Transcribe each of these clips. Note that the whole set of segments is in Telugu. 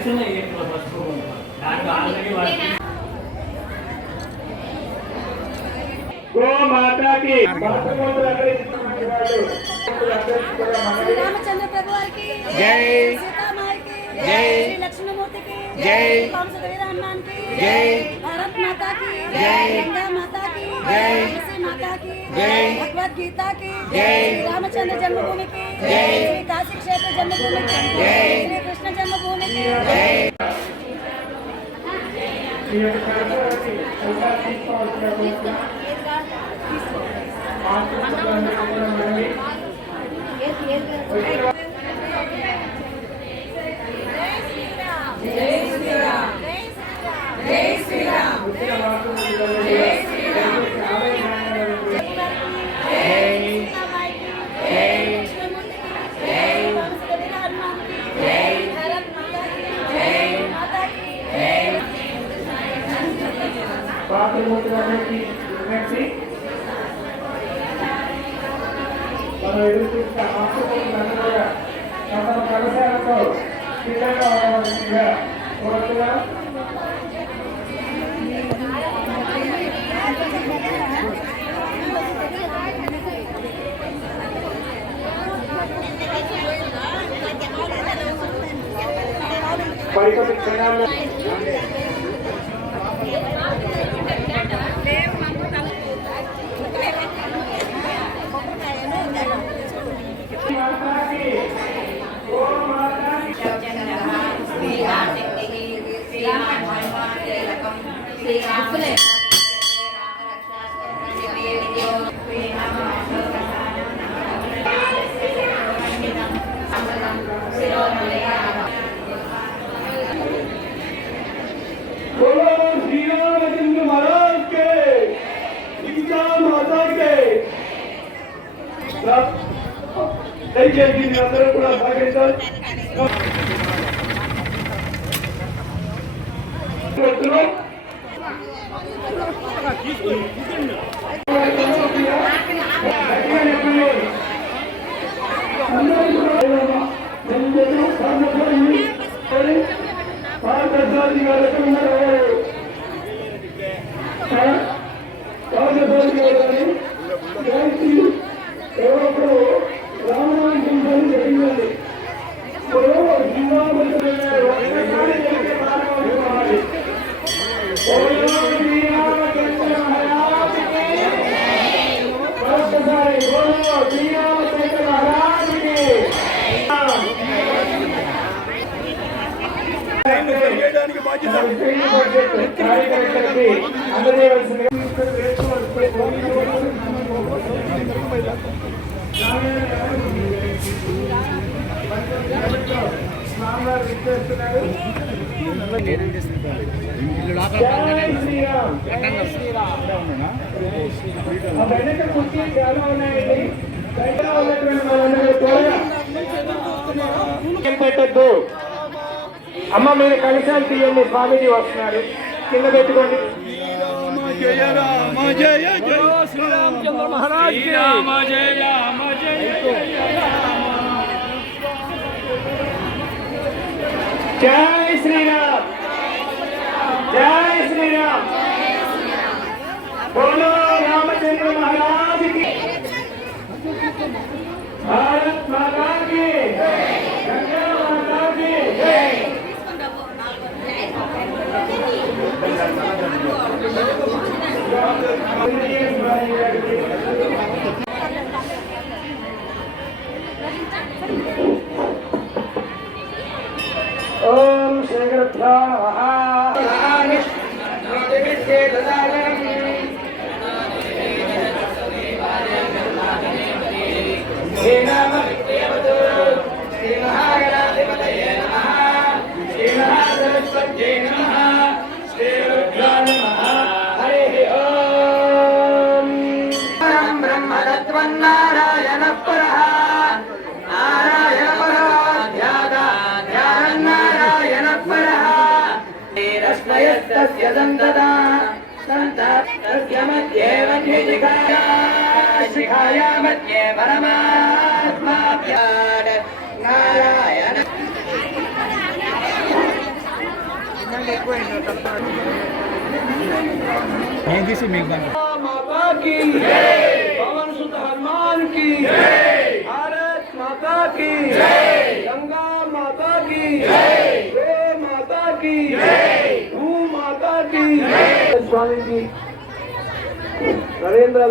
गो माता की रामचंद्र प्रभु की जय, सीता माई की जय, लक्ष्मण मूर्ति की जय, हनुमान की जय, भारत माता की जय, गंगा माता की जय, तुलसी माता की जय, भगवद गीता की जय, श्री रामचंद्र जन्मभूमि की जय, श्री काशी क्षेत्र जन्मभूमि की जय, श्री कृष्ण जन्मभूमि की जय। परिपति క్షణాల్లో దయచేసి మీరందరూ కూడా సహకరించాలి. పెట్టద్దు అమ్మ మీరు కలిసాలు తీయండి. స్వామీజీ వస్తున్నారు, కింద పెట్టుకోండి. జయ రామ జయ జయ శ్రీరామచంద్ర మహారాజ్ జయ రామ జయ రామ జయ జయ శ్రీరామ్ జయ శ్రీరామ్ बोलो रामचंद्र महाराज की, भारत माता की, गंगा माता की जय। ओम श्री गुरुभ्यो नारायण पर नारायण पर रश्मयस्तस्य सन्तता सन्तस्य मध्ये शिखाया मध्ये परमात्मा नारायण माता की पवन सुत हनुमान की भारत माता की गंगा माता की गो माता की भू माता की स्वामी जी नरेंद्र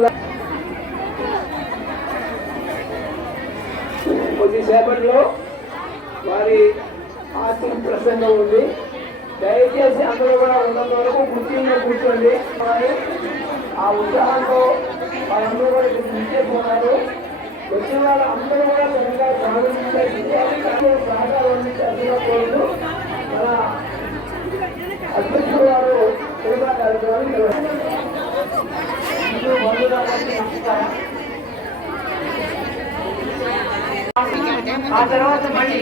కొద్దిసేపట్లో వారి ఆత్మ ప్రసంగం ఉంది. దయచేసి అందరూ కూడా ఉన్నంత వరకు కుర్చీలో కూర్చోండి. వారు ఆ ఉత్సాహంతో వాళ్ళందరూ కూడా నిలిచేస్తున్నారు. వచ్చిన వాళ్ళు అందరూ కూడా చక్కగా ప్రారంభించారు. సహకారం అందించాల్సిన కోరుతూ మన అధ్యక్షుడు వారు సేవా కార్యక్రమాన్ని నమస్కారం. ఆ తర్వాత మళ్ళీ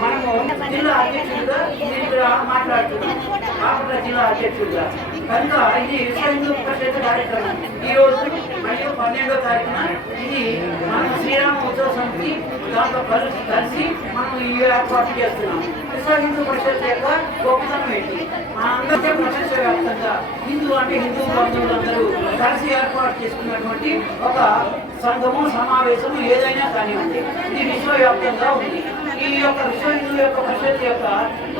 మనము జిల్లా అధ్యక్షుడిగా ఇక్కడ మాట్లాడుతున్నాం. కాకుండా జిల్లా అధ్యక్షుడిగా కనుక ఇది విశ్వ హిందూ పరిషత్ కార్యక్రమం. ఈ రోజు మరియు 12వ తారీఖున ఇది మనం శ్రీరామ ఉత్సవ సమితి దాంట్లో కలిసి మనం ఈ ఏర్పాటు చేస్తున్నాం. విశ్వ హిందూ పరిషత్ యొక్క గొప్పతనం ఏంటి? మనందరికీ ప్రపంచవ్యాప్తంగా హిందూ అంటే హిందూ బంధువులందరూ కలిసి ఏర్పాటు చేసుకున్నటువంటి ఒక సంఘము సమావేశము ఏదైనా కానివ్వండి, ఇది విశ్వవ్యాప్తంగా ఉంది. ఈ యొక్క విశ్వ హిందూ యొక్క పరిషత్ యొక్క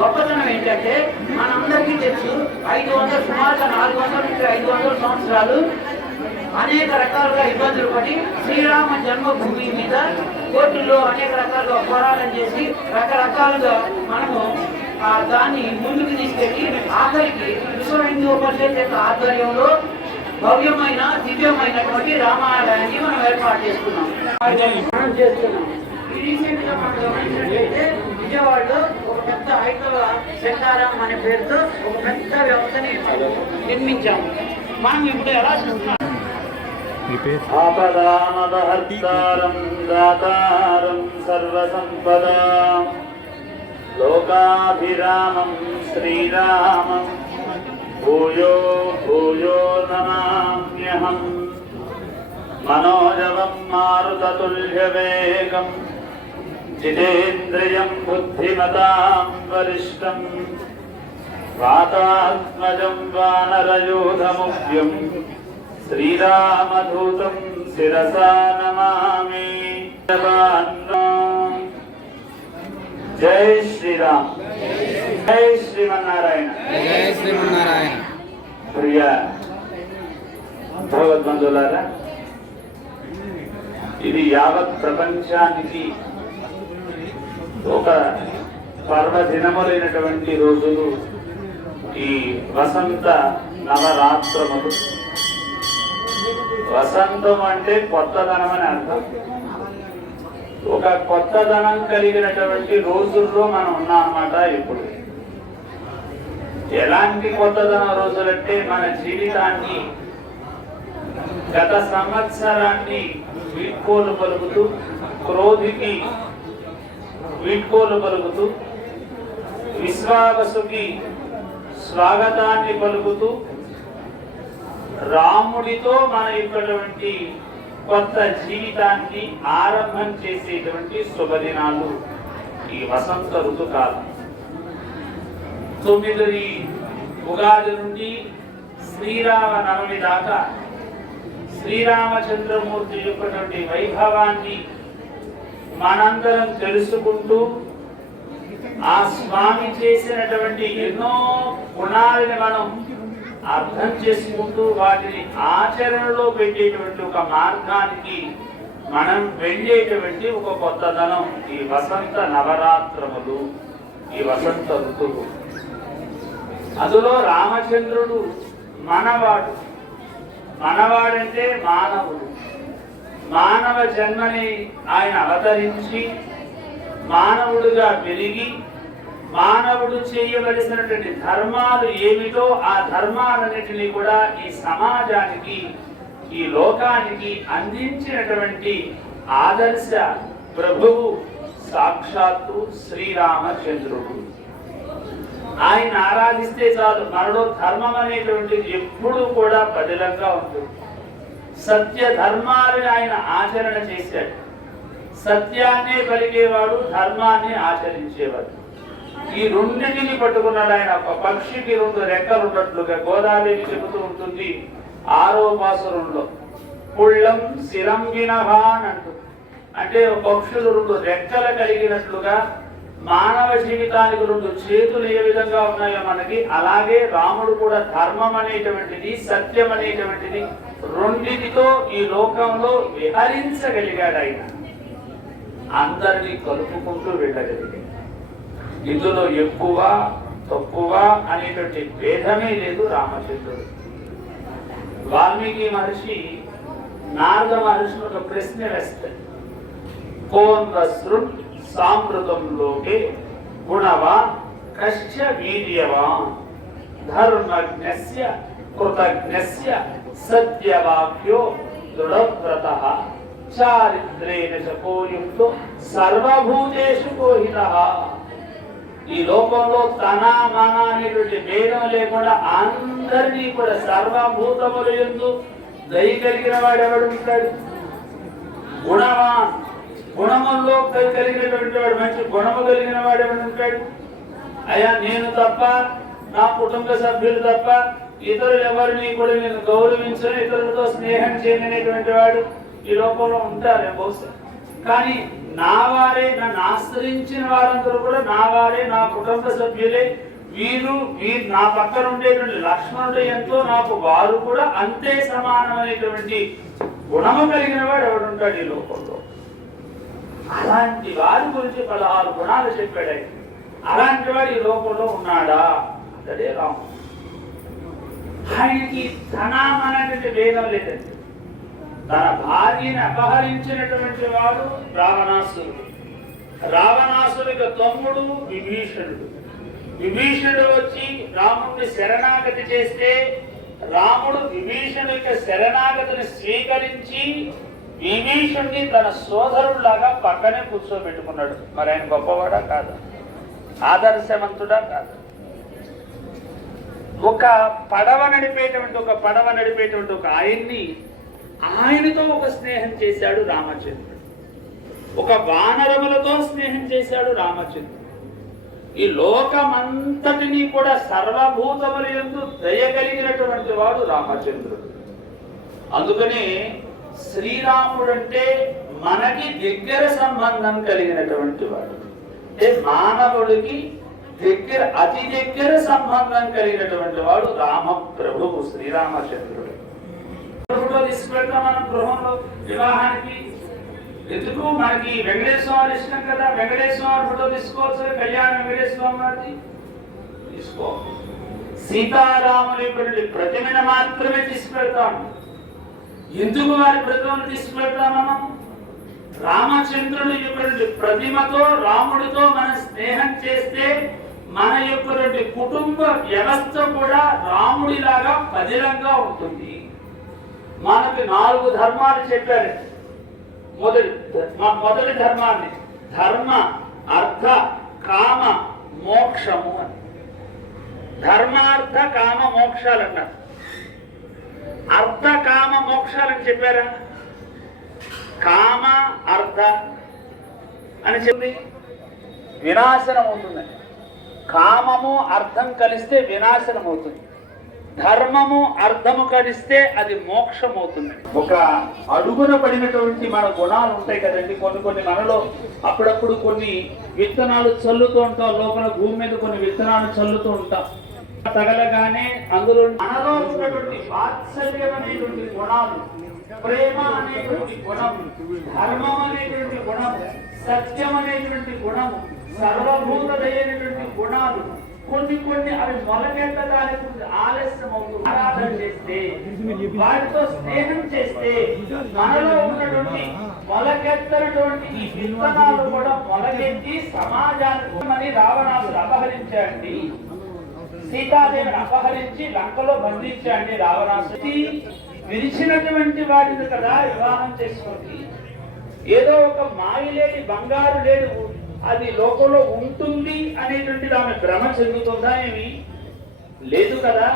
గొప్పతనం ఏంటంటే మనందరికీ తెలుసు, 500 సుమారుగా 400 నుంచి 500 సంవత్సరాలు అనేక రకాలుగా ఇబ్బందులు పడి శ్రీరామ జన్మభూమి మీద కోర్టుల్లో అనేక రకాలుగా పోరాటం చేసి రకరకాలుగా మనము దాన్ని ముందుకు తీసుకెళ్ళి ఆఖరికి విశ్వ హిందూ పరిషత్ యొక్క ఆధ్వర్యంలో భవ్యమైన దివ్యమైనటువంటి రామాలయాన్ని మనం ఏర్పాటు చేస్తున్నాం. రీసెంట్ గా మనం గమనించినట్లయితే విజయవాడలో ఒక పెద్ద హైందవ శంకారం అనే పేరుతో ఒక పెద్ద వ్యవస్థని నిర్మించాము. మనం ఇప్పుడు ఎలా చూస్తున్నాం? ఆపదామపహర్తారం దాతారం సర్వసంపదాం లోకాభిరామం శ్రీరామం భూయో భూయో నమామ్యహం మనోజవం మారుతతుల్యవేగం జితేంద్రియం బుద్ధిమతాం వరిష్టం వాతాత్మజం వానరయూధముఖ్యం శ్రీరామదూతం శిరసా నమామి. జై శ్రీరామ్, జై శ్రీమన్నారాయణ. జై శ్రీమన్నారాయణ. ప్రియ భగవద్బంధువులారా, ఇది యావత్ ప్రపంచానికి ఒక పర్వదినములైనటువంటి రోజులు ఈ వసంత నవరాత్రములు. వసంతం అంటే కొత్తదనం అని అర్థం. ఒక కొత్తదనం కలిగినటువంటి రోజుల్లో మనం ఉన్నాం అన్నమాట. ఇప్పుడు ఎలాంటి కొత్తదనం రోజులంటే మన జీవితాన్ని గత సంవత్సరాన్ని వీడ్కోలు పలుకుతూ, క్రోధికి వీడ్కోలు పలుకుతూ, విశ్వావసుకి స్వాగతాన్ని పలుకుతూ, రాముడితో మన ఇటువంటి కొత్త జీవితాన్ని ఆరంభం చేసేటువంటి శుభదినాలు ఈ వసంత ఋతుకాలం. 9 ఉగాది నుండి శ్రీరామ నవమి దాకా శ్రీరామచంద్రమూర్తి యొక్క వైభవాన్ని మనందరం తెలుసుకుంటూ, ఆ స్వామి చేసినటువంటి ఎన్నో గుణాలను మనం అర్థం చేసుకుంటూ వాటిని ఆచరణలో పెట్టేటువంటి ఒక మార్గానికి మనం వెళ్ళేటువంటి ఒక కొత్తదనం ఈ వసంత నవరాత్రములు, ఈ వసంత ఋతువు. అందులో రామచంద్రుడు మనవాడు. మనవాడంటే మానవుడు. మానవ జన్మని ఆయన అవతరించి మానవుడుగా పెరిగి మానవుడు చేయవలసినటువంటి ధర్మాలు ఏమిటో ఆ ధర్మాలన్నిటినీ కూడా ఈ సమాజానికి, ఈ లోకానికి అందించినటువంటి ఆదర్శ ప్రభువు సాక్షాత్తు శ్రీరామచంద్రుడు. ఆయన ఆరాధిస్తే చాలు, మనలో ధర్మం అనేటువంటిది ఎప్పుడూ కూడా పదిలంగా ఉంటుంది. సత్య ధర్మాలను ఆయన ఆచరణ చేశాడు. సత్యాన్నే పలికేవాడు, ధర్మాన్ని ఆచరించేవాడు. ఈ రెండింటిని పట్టుకున్నాడు ఆయన. ఒక పక్షికి 2 రెక్కలు ఉన్నట్లుగా గోదావరి చెబుతూ ఉంటుంది 6వ పాసురంలో, పుళ్ళం శిరంగినహాన్ అంటూ. అంటే పక్షులు 2 రెక్కలు కలిగినట్లుగా మానవ జీవితానికి 2 చేతులు ఏ విధంగా ఉన్నాయో మనకి, అలాగే రాముడు కూడా ధర్మం అనేటువంటిది, సత్యం అనేటువంటిది రెండిటితో ఈ లోకంలో విహరించగలిగాడు. ఆయన అందరినీ కలుపుకుంటూ వెళ్ళగలిగాడు. ఇందులో ఎక్కువ తక్కువ అనేటువంటి భేదమే లేదు రామచంద్రుడు. వాల్మీకి మహర్షి నారద మహర్షిని ఒక ప్రశ్న వేస్తాడు. కోన్వసృ సామృతం లోకే గుణవా కశ్చ వీర్యవాన్ ధర్మజ్ఞస్య కృతజ్ఞస్య సత్యవాక్యో దృఢవ్రతః చారిత్రేణ చ కోయుక్తో సర్వభూతేషు కోహితః. ఈ లోకంలో తన మన అనేటువంటి భేదం లేకుండా అందరినీ కూడా సర్వభూతములు యందు దయ కలిగిన వాడు ఎవడు ఉంటాడు? గుణవాన్, గుణముల్లో కలిగినటువంటి వాడు, మంచి గుణము కలిగిన వాడు ఎవడు ఉంటాడు? అయ్యా నేను తప్ప, నా కుటుంబ సభ్యులు తప్ప ఇతరులు ఎవరిని కూడా నేను గౌరవించను, ఇతరులతో స్నేహం చేయననేటువంటి వాడు ఈ లోకంలో ఉంటారే బహుశా. కానీ నా వారే, నన్ను ఆశ్రయించిన వారందరూ కూడా నా వారే, నా కుటుంబ సభ్యులే, వీరు నా పక్కన ఉండేటువంటి లక్ష్మణుడు ఎంతో నాకు వారు కూడా అంతే సమానమైనటువంటి గుణము కలిగిన వాడు ఎవడుంటాడు ఈ లోకంలో? అలాంటి వారి గురించి 16 గుణాలు చెప్పాడు ఆయన. అలాంటి వాడు ఈ లోకంలో ఉన్నాడా? అతడే రాముడు. ఆయనకి ధనమనేటువంటి భేదం లేదండి. తన భార్యని అపహరించినటువంటి వాడు రావణాసురుడు. రావణాసురుడికి తమ్ముడు విభీషణుడు. విభీషణుడు వచ్చి రాముడిని శరణాగతి చేస్తే రాముడు విభీషణుడి యొక్క శరణాగతిని స్వీకరించి విభీషణుడిని తన సోదరుడిలాగా పక్కనే కూర్చోబెట్టుకున్నాడు. మరి ఆయన గొప్పవాడా కాదా? ఆదర్శవంతుడా కాదా? ఒక పడవ నడిపేటువంటి ఒక ఆయనతో ఒక స్నేహం చేశాడు రామచంద్రుడు. ఒక వానరములతో స్నేహం చేశాడు రామచంద్రుడు. ఈ లోకమంతటినీ కూడా సర్వభూతముల యందు దయ కలిగినటువంటి వాడు రామచంద్రుడు. అందుకనే శ్రీరాముడు అంటే మనకి దగ్గర సంబంధం కలిగినటువంటి వాడు. అంటే మానవుడికి అతి దగ్గర సంబంధం కలిగినటువంటి వాడు రామ ప్రభువు శ్రీరామచంద్రుడు. తీసుకెళ్తాం మనం గృహంలో వివాహానికి. ఎందుకు? మనకి వెంకటేశ్వర వారి ఇష్టం కదా, వెంకటేశ్వర ఫోటో తీసుకోవచ్చు. కళ్యాణ వెంకటేశ్వర వారిది తీసుకో. సీతారాముని యొక్క ప్రతిమను మాత్రమే తీసుకెళ్తాం. ఎందుకు వారి ప్రతిమను తీసుకెళ్తాం మనం? రామచంద్రుడి యొక్క ప్రతిమతో, రాముడితో మనం స్నేహం చేస్తే మన యొక్క కుటుంబ వ్యవస్థ కూడా రాముడిలాగా పదిలంగా ఉంటుంది. మనకి 4 ధర్మాలు చెప్పారు. మొదటి ధర్మాన్ని ధర్మ అర్థ కామ మోక్షము అని. ధర్మార్థ కామ మోక్షాలు అన్నారు. అర్థ కామ మోక్షాలని చెప్పారా? కామ అర్థ అని చెప్పింది వినాశనం అవుతుందని. కామము అర్థం కలిస్తే వినాశనం అవుతుంది. ధర్మము అర్థము కలిస్తే అది మోక్షం అవుతుంది. ఒక అడుగున పడినటువంటి మన గుణాలు ఉంటాయి కదండి. కొన్ని మనలో అప్పుడప్పుడు కొన్ని విత్తనాలు చల్లుతూ ఉంటాం. లోపల భూమి మీద కొన్ని విత్తనాలు చల్లుతూ ఉంటాం. తగలగానే అందులో మనలో ఉన్నటువంటి వాత్సల్యం అనేటువంటి గుణాలు, ప్రేమ అనేటువంటి గుణం, ధర్మం అనేటువంటి గుణం, సత్యం అనేటువంటి గుణము, సర్వభూతమైనటువంటి గుణాలు కొన్ని అవి మొలకెత్తడానికి ఆలస్యం అవుతుంది. ఆరాధన చేస్తే, వాటితో స్నేహం చేస్తే మనలో ఉన్నటువంటి మొలకెత్తనటువంటి ఈ విత్తనాలు కూడా మొలకెత్తి సమాజానికి రావణాసుడు అపహరించాడండి. సీతాదేవిని అపహరించి లంకలో బంధించాడండి రావణాసుడు. విరిచినటువంటి వాడిని కదా వివాహం చేసుకోండి. ఏదో ఒక మాయలేని బంగారు లేడు అది లోకంలో ఉంటుంది అనేటువంటిది ఆమె భ్రమ చెందుతుందా? ఏమి లేదు కదా.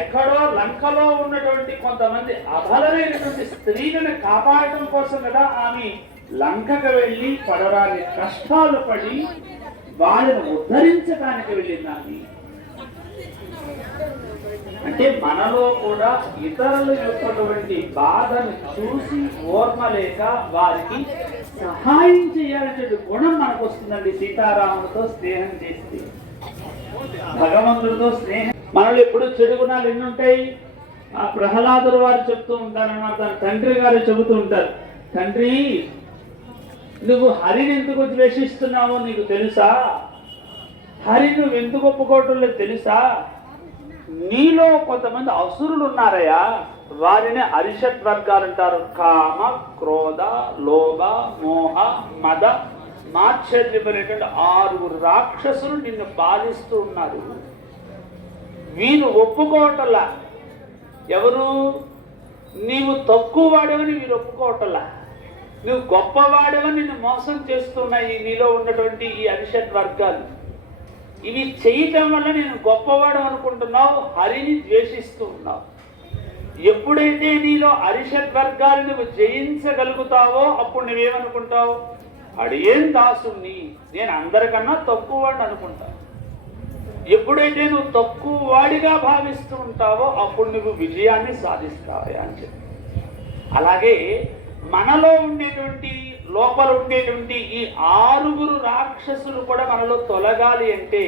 ఎక్కడో లంకలో ఉన్నటువంటి కొంతమంది అబలమైనటువంటి స్త్రీలను కాపాడటం కోసం కదా ఆమె లంకకు వెళ్ళి పడరాని కష్టాలు పడి వాళ్ళను ఉద్ధరించడానికి వెళ్ళిందాన్ని. అంటే మనలో కూడా ఇతరుల యొక్కటువంటి బాధను చూసి ఓర్మలేక వారికి సహాయం చేయాలనే గుణం మనకు వస్తుందండి. సీతారాములతో స్నేహం చేస్తే, భగవంతుడితో స్నేహం. మనలో ఎప్పుడు చెడు గుణాలు ఎన్ని ఉంటాయి? ఆ ప్రహ్లాదుడు వారు చెప్తూ ఉంటారన్నమాట. తండ్రి గారు చెబుతూ ఉంటారు, తండ్రి నువ్వు హరిని ఎందుకు ద్వేషిస్తున్నావో నీకు తెలుసా? హరి నువ్వు ఎందుకు ఒప్పుకోవటం లేదు తెలుసా? నీలో కొంతమంది అసురులు ఉన్నారయ్యా, వారిని అరిషట్ వర్గాలు అంటారు. కామ, క్రోధ, లోభ, మోహ, మద, మాత్సర్యమైనటువంటి 6 రాక్షసులు నిన్ను బాధిస్తూ ఉన్నారు. వీరు ఒప్పుకోవటంలా. ఎవరు? నీవు తక్కువ వాడవని వీరు ఒప్పుకోవటంలా, నువ్వు గొప్పవాడవని నిన్ను మోసం చేస్తున్నాయి నీలో ఉన్నటువంటి ఈ అరిషట్ వర్గాలు. ఇవి చేయటం వల్ల నేను గొప్పవాడు అనుకుంటున్నావు, హరిని ద్వేషిస్తూ ఉన్నావు. ఎప్పుడైతే నీలో అరిషట్ వర్గాలు నువ్వు జయించగలుగుతావో అప్పుడు నువ్వేమనుకుంటావు? అడియేం దాసుని, నేను అందరికన్నా తక్కువ వాడిని అనుకుంటావు. ఎప్పుడైతే నువ్వు తక్కువ వాడిగా భావిస్తూ ఉంటావో అప్పుడు నువ్వు విజయాన్ని సాధిస్తావా అని చెప్పి. అలాగే మనలో ఉండేటువంటి లోపల ఉండేటువంటి ఈ 6 రాక్షసులు కూడా మనలో తొలగాలి అంటే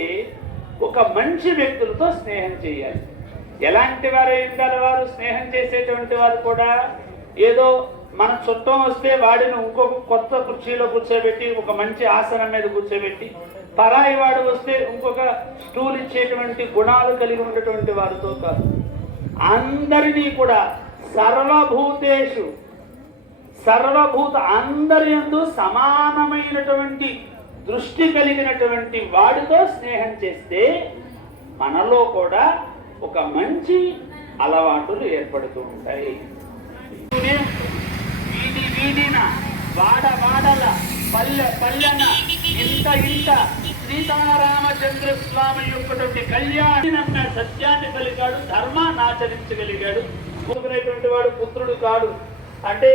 ఒక మంచి వ్యక్తులతో స్నేహం చేయాలి. ఎలాంటి వారు ఏంటారు? వారు స్నేహం చేసేటువంటి వారు కూడా ఏదో మన చుట్టం వస్తే వాడిని ఇంకొక కొత్త కుర్చీలో కూర్చోబెట్టి, ఒక మంచి ఆసనం మీద కూర్చోబెట్టి, పరాయి వాడు వస్తే ఇంకొక స్టూల్ ఇచ్చేటువంటి గుణాలు కలిగి ఉన్నటువంటి వారితో కాదు. అందరినీ కూడా సర్వభూత అందరి యందు సమానమైనటువంటి దృష్టి కలిగినటువంటి వాడితో స్నేహం చేస్తే మనలో కూడా ఒక మంచి అలవాటులు ఏర్పడుతూ ఉంటాయి. వీధి వీధిన, వాడవాడల, పల్లె పల్లెన, ఇంట సీతారామచంద్ర స్వామి యొక్కటువంటి కళ్యాణి నమ్మే సత్యాన్ని కలిగాడు, ధర్మాన్ని ఆచరించగలిగాడు. కూతురైనటువంటి వాడు పుత్రుడు కాడు, అంటే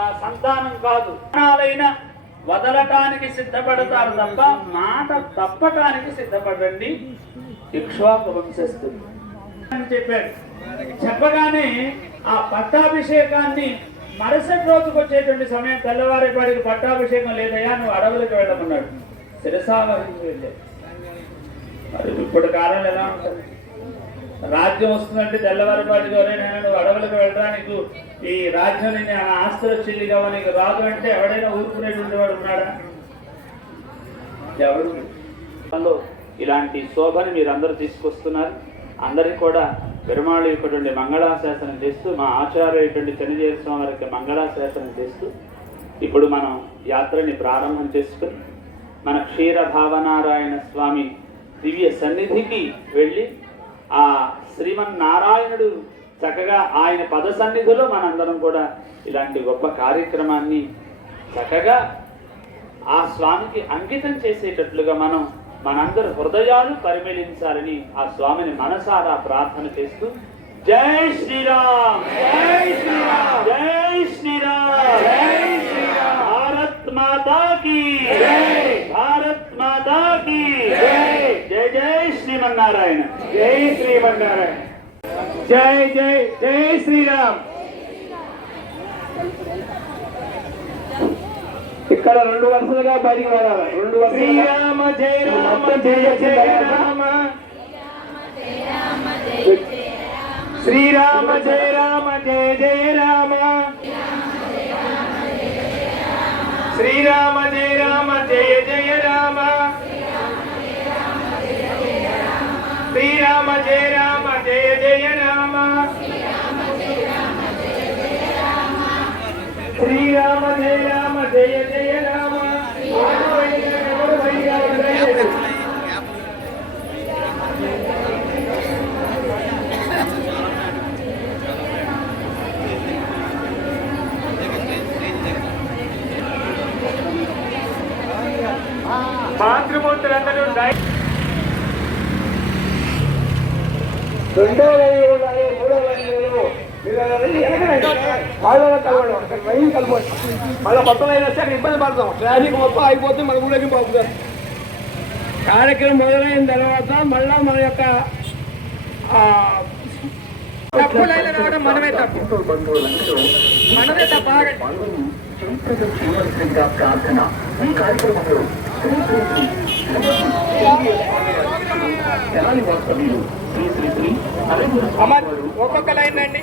ఆ సంతానం కాదు. ప్రాణాలైనా వదలటానికి సిద్ధపడతారు తప్ప మాట తప్పటానికి సిద్ధపడండి ఇక్ష్వాకు వంశస్థులు అని చెప్పాడు. చెప్పగానే ఆ పట్టాభిషేకాన్ని మరుసటి రోజుకు వచ్చేటువంటి సమయం తెల్లవారేపాటికి పట్టాభిషేకం లేదయ్యా, నువ్వు అడవులకు వెళ్ళమన్నాడు. శిరసావహించి వెళ్ళాడు. మరి ఇప్పుడు కాలంలో ఎలా ఉంటుంది? రాజ్యం వస్తుందంటే తెల్లవారిపాటికి ఎవరైనా నువ్వు అడవులకు వెళ్ళరా, నీకు ఈ రాజ్యం ఆస్తులు వచ్చింది కావా, నీకు రాదు అంటే ఎవడైనా ఊరుకునేటువంటి వాడు ఉన్నాడా? ఎవడు? ఇలాంటి శోభని మీరందరూ తీసుకొస్తున్నారు. అందరికీ కూడా పెరుమాళ్ యొక్క మంగళాశాసనం చేస్తూ, మా ఆచార్యుడు చెన్నజీర స్వామి వారికి మంగళాశాసనం చేస్తూ ఇప్పుడు మనం యాత్రని ప్రారంభం చేసుకుని మన క్షీర భావనారాయణ స్వామి దివ్య సన్నిధికి వెళ్ళి ఆ శ్రీమన్నారాయణుడు చక్కగా ఆయన పద సన్నిధిలో మనందరం కూడా ఇలాంటి గొప్ప కార్యక్రమాన్ని చక్కగా ఆ స్వామికి అంకితం చేసేటట్లుగా మనందరి హృదయాలు పరిమళించాలని ఆ స్వామిని మనసారా ప్రార్థన చేస్తూ జై శ్రీరామ్, జై శ్రీరామ్, జై శ్రీరామ్, జై శ్రీరామ్, భారత్ మాతా కీ జై, భారత్ మాతా కీ జై. జై జై శ్రీమన్నారాయణ, జై శ్రీమన్నారాయణ, జై జై జై శ్రీరామ్. ఇక్కడ 2 వరుసలుగా బయటికి రావాలి. 2 వరుసలు. శ్రీరామ జయ రామ జయ జయ రామ, శ్రీరామ జయ రామ జయ జయ రామ, శ్రీరామ జయ రామ జయ జయ రామ, శ్రీరామ జయ రామ జయ జయ రామ, శ్రీరామ జయ రామ జయ జయ రామ. మాతృమూర్తులందరూ 2వ లైన్ ఉండాలి, 3వ లైన్ లేదు. మళ్ళీ కొత్త లైన్ వచ్చాక ఇబ్బంది పడతాం. ట్రాఫిక్ మొత్తం అయిపోతే మన ఊళ్ళకి పంపుతారు. కార్యక్రమం మొదలైన తర్వాత మళ్ళా మన యొక్క తప్పులైన రావడం మనమే తప్పు, మనమే తప్ప. ప్రార్థన ఈ కార్యక్రమంలో తెనాలి వాస్తవ్యులు శ్రీ శ్రీ శ్రీ అమ్మ ఒక్కొక్క లైన్ అండి,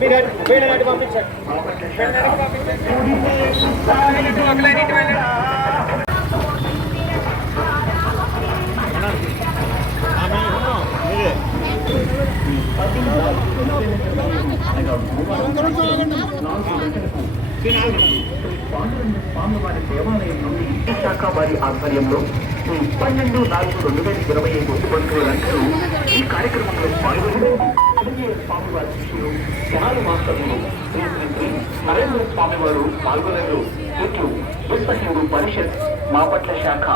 మీరు అటు పంపించండి. ఒక లైన్ ఇటు వెళ్ళండి. స్వామివారి దేవాలయం నుండి శాఖ వారి ఆధ్వర్యంలో 12/4/2025 బంధువులందరూ ఈ కార్యక్రమంలో పాల్గొని స్వామివారి శిష్యులు తెనాలి వాస్తవ్యులు శ్రీ శ్రీ శ్రీ నరేంద్ర స్వామి వారు పాల్గొనరు. ఇట్లు విశ్వ హిందూ పరిషత్ మాపట్ల శాఖ.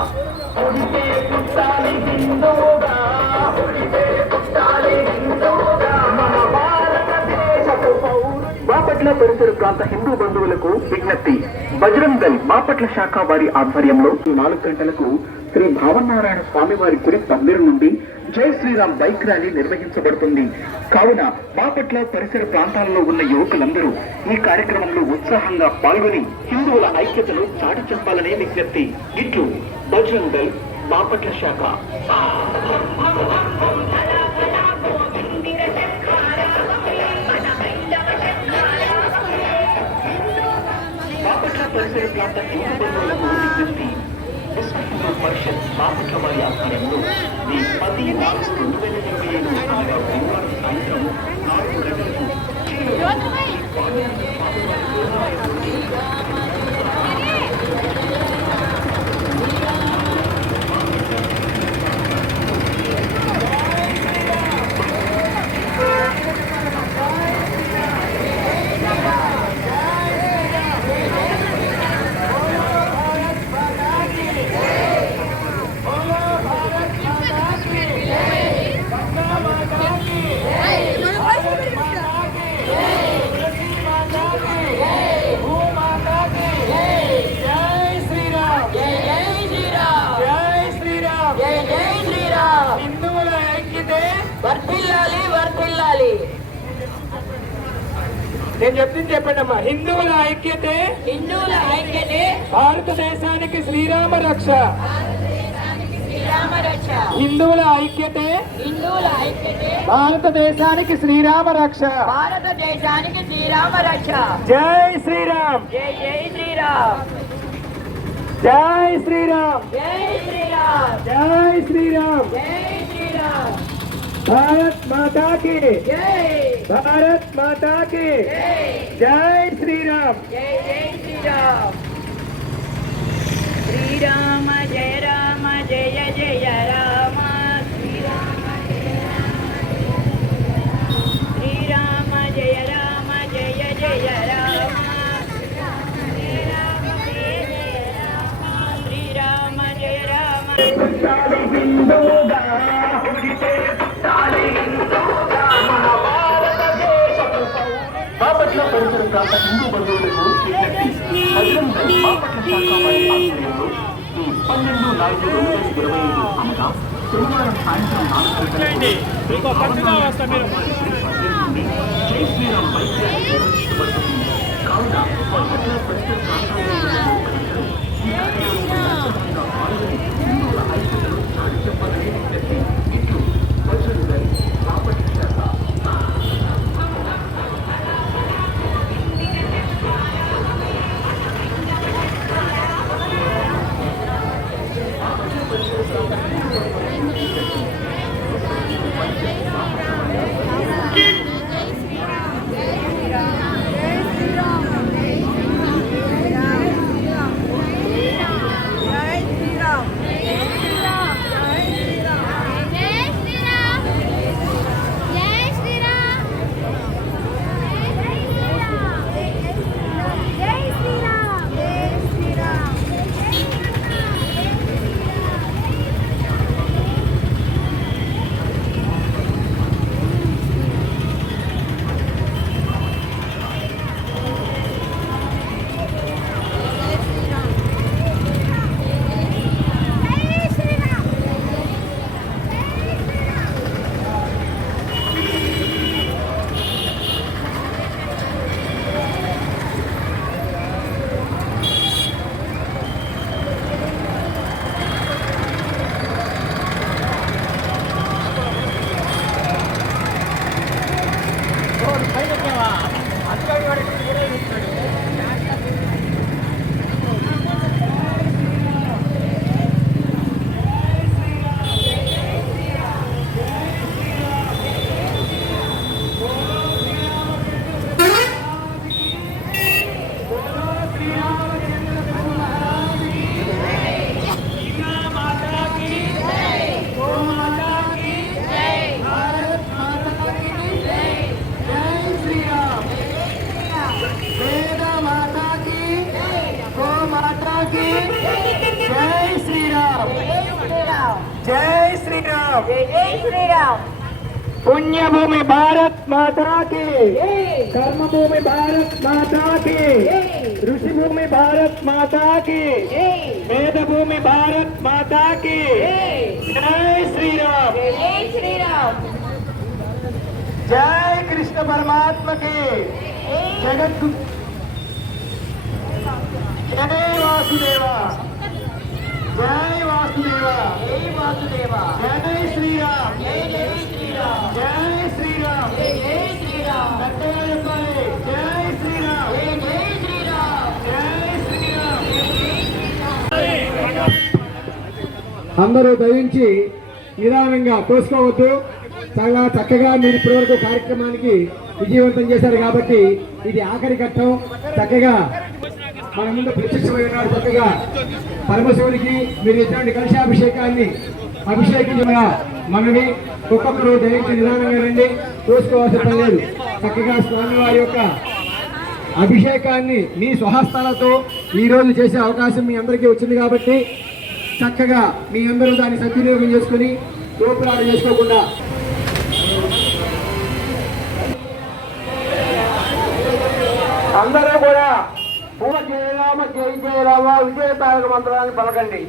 బాపట్ల పరిసర ప్రాంత హిందూ బంధువులకు విజ్ఞప్తి. బజరంగ్ దళ్ బాపట్ల శాఖ వారి ఆధ్వర్యంలో 4 గంటలకు శ్రీ భావనారాయణ స్వామి వారి గుడి పందిరు నుండి జై శ్రీరామ్ బైక్ ర్యాలీ నిర్వహించబడుతుంది. కావున బాపట్ల పరిసర ప్రాంతాల్లో ఉన్న యువకులందరూ ఈ కార్యక్రమంలో ఉత్సాహంగా పాల్గొని హిందువుల ఐక్యతను చాటి చెప్పాలనే విజ్ఞప్తి. ఇట్లు బజరంగ్ దళ్ బాపట్ల శాఖ. బాపట్ల పరిసర ప్రాంత హిందూ బంధువులకు విజ్ఞప్తి. విశ్వ హిందూ పరిషత్ బాపట్ల వారి ఆధ్వర్యంలో ఈ 10/4/2025 గురువారం సాయంత్రం 4 గంటలకు వర్ధిల్లాలి, వర్ధిల్లాలి. నేను చెప్పింది చెప్పండి అమ్మా. హిందువుల ఐక్యతే, హిందువుల ఐక్యతే భారతదేశానికి శ్రీరామ రక్ష. హిందువుల ఐక్యతే, హిందువుల ఐక్యతే భారతదేశానికి శ్రీరామ రక్ష. భారతదేశానికి శ్రీరామ రక్ష. జై శ్రీరామ్, జై జై శ్రీరామ్, జై శ్రీరామ్, జై శ్రీరామ్, జై శ్రీరామ్. జై శ్రీరామ్. భారత్ మాతా కి జై, భారత్ మాతా కి జై, జై శ్రీరామ్. జై జై శ్రీరామ్. శ్రీరామ జయ రామ జయ జయ రామ. శ్రీరామ జయ రామ జయ జయ రామ. శ్రీరామ జయ రామ. బాపట్ల పరిసర ప్రాంత హిందూ బంధువులకు విజ్ఞప్తి. బజరంగ్ దళ్ బాపట్ల శాఖ వారి ఆధ్వర్యంలో ఈ 12/4/2025 అనగా శనివారం సాయంత్రం 4 గంటలకు జై శ్రీరామ్ బైక్ ర్యాలీ నిర్వహించబడుతుంది. కావున బాపట్ల పరిసర ప్రాంతాల్లో ఉన్న యువకులందరూ ఈ కార్యక్రమంలో పాల్గొని హిందువుల ఐక్యతను చాటి చెప్పాలని విజ్ఞప్తి. ఇట్లు బజరంగ్ దళ్ బాపట్ల శాఖ. జై శ్రీరామ్. జై శ్రీరామ్. జై జై శ్రీరామ్. పుణ్యభూమి భారత్ మాతాకి, కర్మభూమి భారత్ మాతాకి, ఋషిభూమి భారత్ మాతాకి, వేదభూమి భారత్ మాతాకి. జై శ్రీరామ్. జై జై శ్రీరామ్. జై కృష్ణ పరమాత్మకి. జగద్గు జై వాసుదేవ. జై వాసుదేవ. జై వాసుదేవ. జై శ్రీరామ్. జై జై శ్రీరామ్. జై శ్రీరామ్. జై జై శ్రీరామ్. గట్టిగా చెప్పాలి. జై శ్రీరామ్. జై జై శ్రీరామ్. జై శ్రీరామ్. అందరూ దయించి నిదానంగా తోసుకోవద్దు. చాలా చక్కగా మీరు ఇప్పటివరకు కార్యక్రమానికి విజయవంతం చేశారు కాబట్టి ఇది ఆఖరి ఘట్టం. చక్కగా మన ముందు ప్రత్యక్షమైన చక్కగా పరమశివునికి మీరు ఇటువంటి కలశాభిషేకాన్ని అభిషేకించగా మనవి ఒక్కొక్కరు దయించి నిదానంగా రండి. తోసుకోవాల్సిన పని లేదు. చక్కగా స్వామివారి యొక్క అభిషేకాన్ని మీ స్వహస్తాలతో ఈరోజు చేసే అవకాశం మీ అందరికీ వచ్చింది కాబట్టి చక్కగా మీ అందరూ దాన్ని సద్వినియోగం చేసుకుని తోపులాట చేసుకోకుండా అందరూ కూడా పూల జయరామ జై జయరామ విజయ తారక మంత్రాన్ని పలకండి.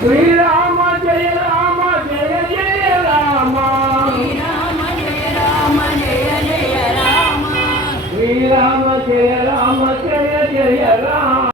శ్రీరామ జయ రామ జయ జయ రామ. శ్రీరామ జయ రామ జయ జయ రామ. శ్రీరామ జయ రామ జయ జయ రామ.